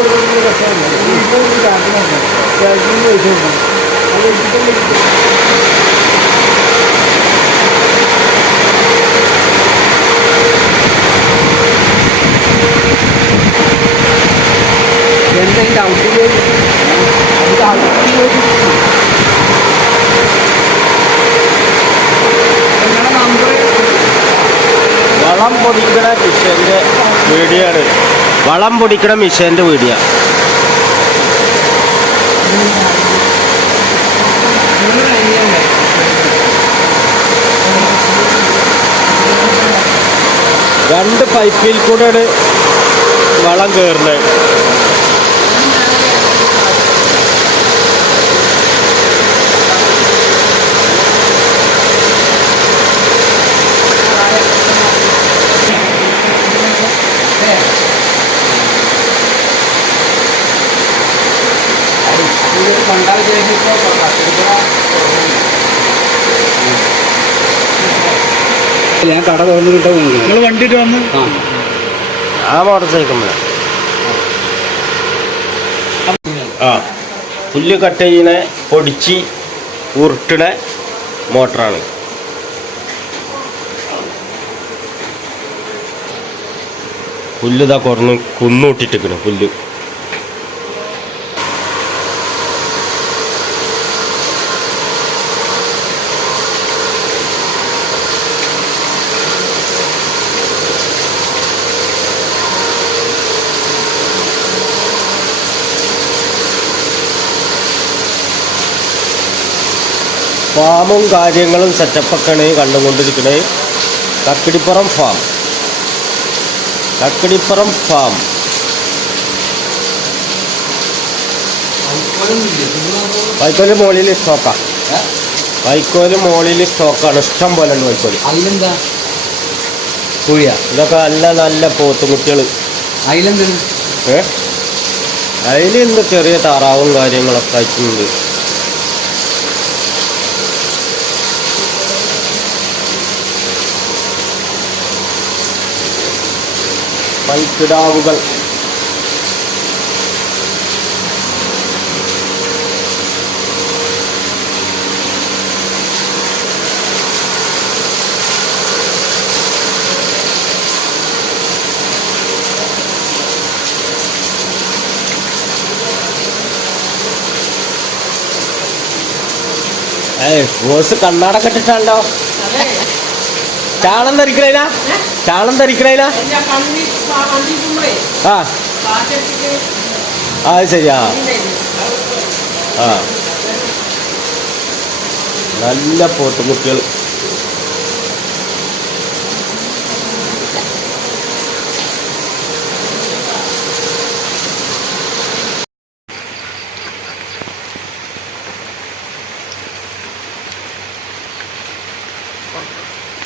കൊടുക്കുന്ന രസമാണ് ഇപ്പോൾ ഒരു കാരണമാണ് ചേട്ടനും പൈസ കൊടുക്കണം അത് എടുത്തിട്ടുണ്ടെങ്കിൽ എന്തെങ്കിലും ഔട്ടിലേക്ക് അത് ഔട്ടിലേക്ക് വളം പൊടിക്കണ മിഷന്റെ വീഡിയോ വളം പൊടിക്കണ മിഷന്റെ വീഡിയോ. രണ്ട് പൈപ്പിൽ കൂടെയാണ് വളം കയറുന്നത് കൊണ്ടാൽ tercera ഞാൻ കട തുറന്നിട്ട് നിങ്ങൾ വണ്ടിട്ട് വന്ന്? ആ. മോട്ടോർ സൈക്കിൾ ആ. പുല്ല് കട്ട് ചെയ്യണ പൊടിച്ച് ഉരുട്ടണ മോട്ടറാണ്. പുല്ല് ഇതാ കുറഞ്ഞ് കുന്നൂട്ടിട്ടിക്കണ് പുല്ല്. ഫാമും കാര്യങ്ങളും സെറ്റപ്പൊക്കെയാണ് കണ്ടുകൊണ്ടിരിക്കണേ. കക്കിടിപ്പുറം ഫാം. കക്കിടിപ്പുറം ഫാം. വൈക്കോൽ മുകളിൽ സ്റ്റോക്കാണ് വൈക്കോൽ മുകളിൽ സ്റ്റോക്കാണ് ഇഷ്ടം പോലെ ഉണ്ട് വൈക്കോൽ. അതിലെന്താ? കുഴിയാ ഇതൊക്കെ നല്ല നല്ല പോത്തുകുട്ടികൾ അതിലെന്ത്? ഏ? അതിലെന്ത് ചെറിയ താറാവും കാര്യങ്ങളൊക്കെ ആയിട്ടുണ്ട്. മൽക്കിടാവുകൾ ഏയ് ബോസ് കണ്ണാടൊക്കെ ഇട്ടിട്ടാണല്ലോ ചാളം ധരിക്കണേനാ ചാളം ധരിക്കണേനാ ആ അത് ശരിയാ. ആ. നല്ല പോത്തുകുട്ടികൾ